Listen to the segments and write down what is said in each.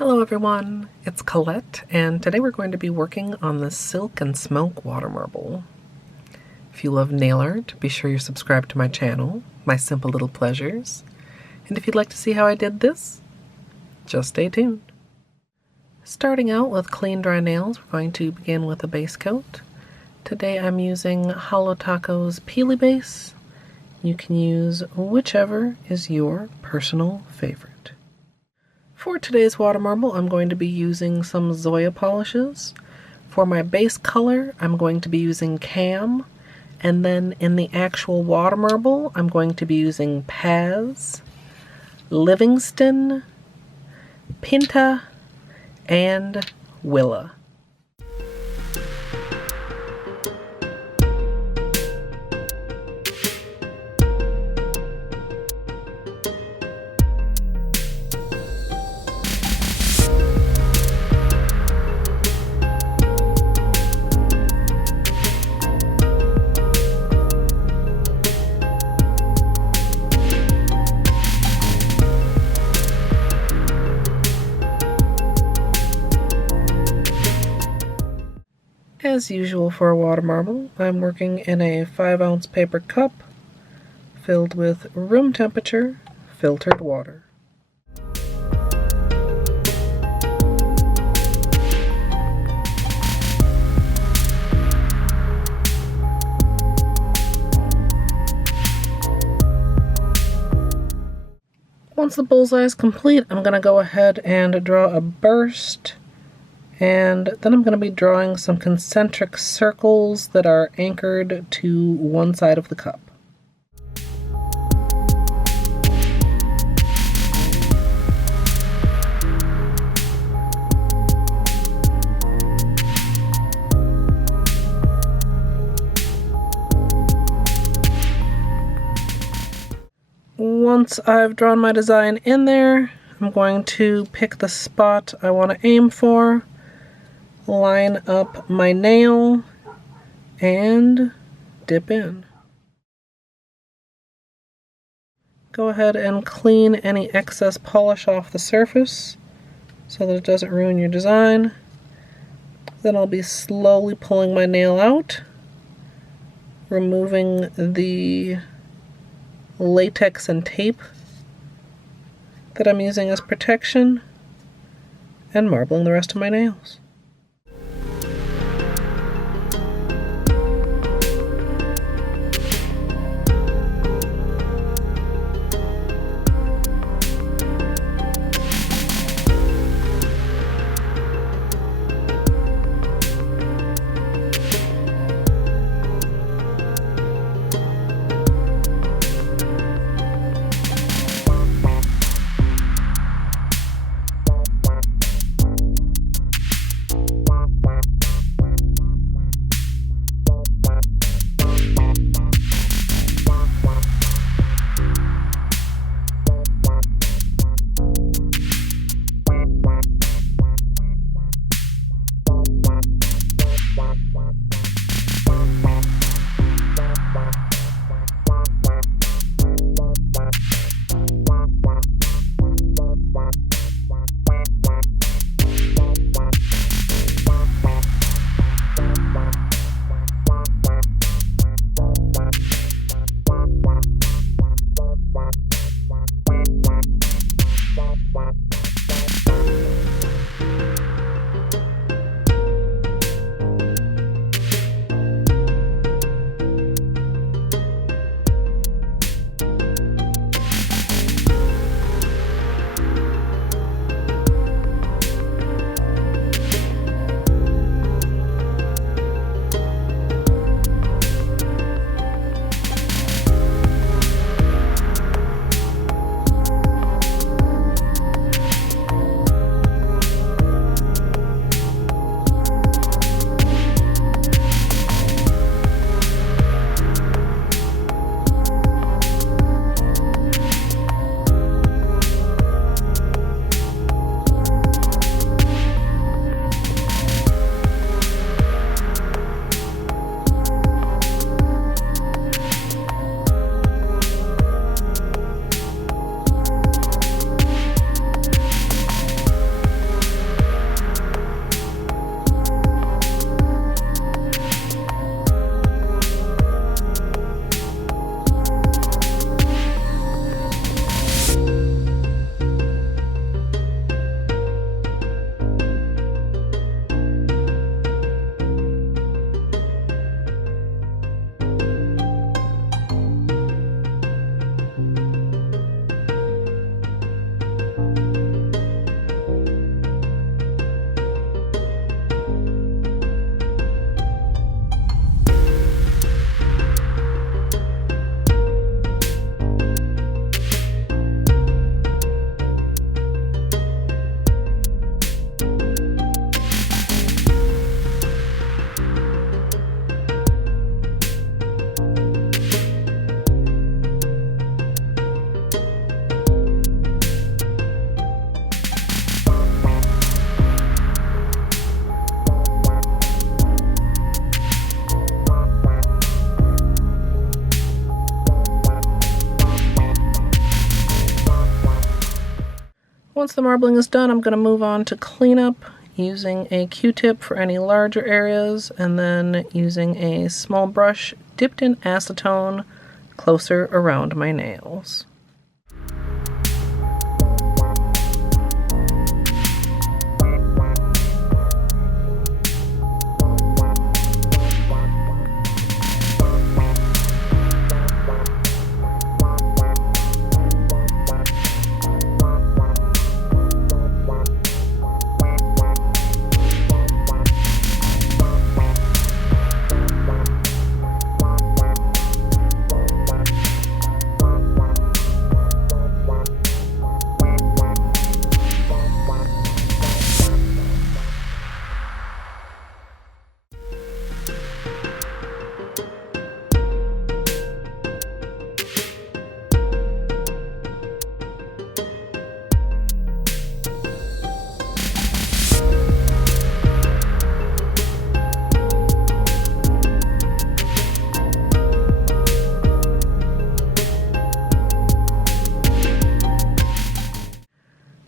Hello everyone, it's Colette, and today we're going to be working on the Silk and Smoke water marble. If you love nail art, be sure you're subscribed to my channel, My Simple Little Pleasures. And if you'd like to see how I did this, just stay tuned. Starting out with clean dry nails, we're going to begin with a base coat. Today I'm using Holo Peely Base. You can use whichever is your personal favorite. For today's water marble, I'm going to be using some Zoya polishes. For my base color, I'm going to be using Cam, and then in the actual water marble, I'm going to be using Paz, Livingston, Pinta, and Willa. As usual for a water marble, I'm working in a 5-ounce paper cup filled with room temperature filtered water. Once the bullseye is complete, I'm going to go ahead and draw a burst. And then I'm going to be drawing some concentric circles that are anchored to one side of the cup. Once I've drawn my design in there, I'm going to pick the spot I want to aim for, line up my nail, and dip in. Go ahead and clean any excess polish off the surface so that it doesn't ruin your design. Then I'll be slowly pulling my nail out, removing the latex and tape that I'm using as protection, and marbling the rest of my nails. Once the marbling is done, I'm going to move on to cleanup using a Q-tip for any larger areas, and then using a small brush dipped in acetone closer around my nails.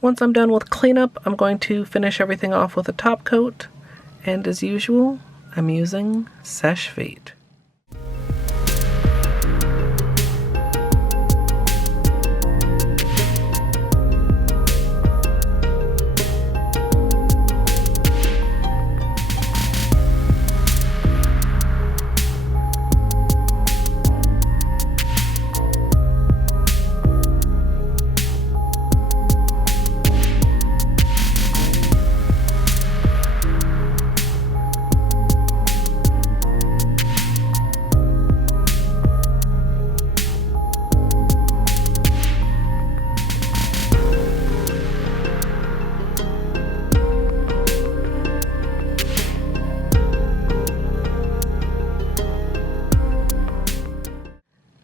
Once I'm done with cleanup, I'm going to finish everything off with a top coat, and as usual, I'm using Seche Vite.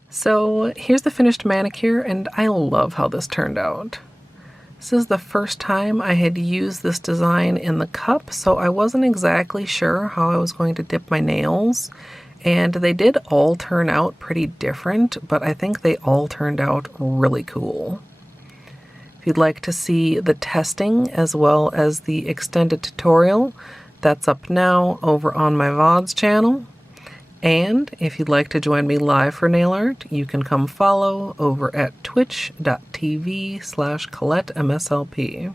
So here's the finished manicure, and I love how this turned out. This is the first time I had used this design in the cup, so I wasn't exactly sure how I was going to dip my nails, and they did all turn out pretty different, but I think they all turned out really cool. If you'd like to see the testing as well as the extended tutorial, that's up now over on my VODs channel. And if you'd like to join me live for nail art, you can come follow over at twitch.tv/ColetteMSLP.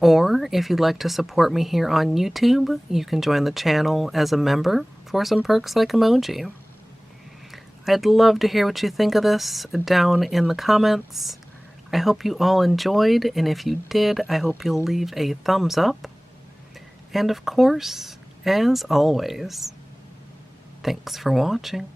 Or if you'd like to support me here on YouTube, you can join the channel as a member for some perks like emoji. I'd love to hear what you think of this down in the comments. I hope you all enjoyed, and if you did, I hope you'll leave a thumbs up. And of course, as always, thanks for watching.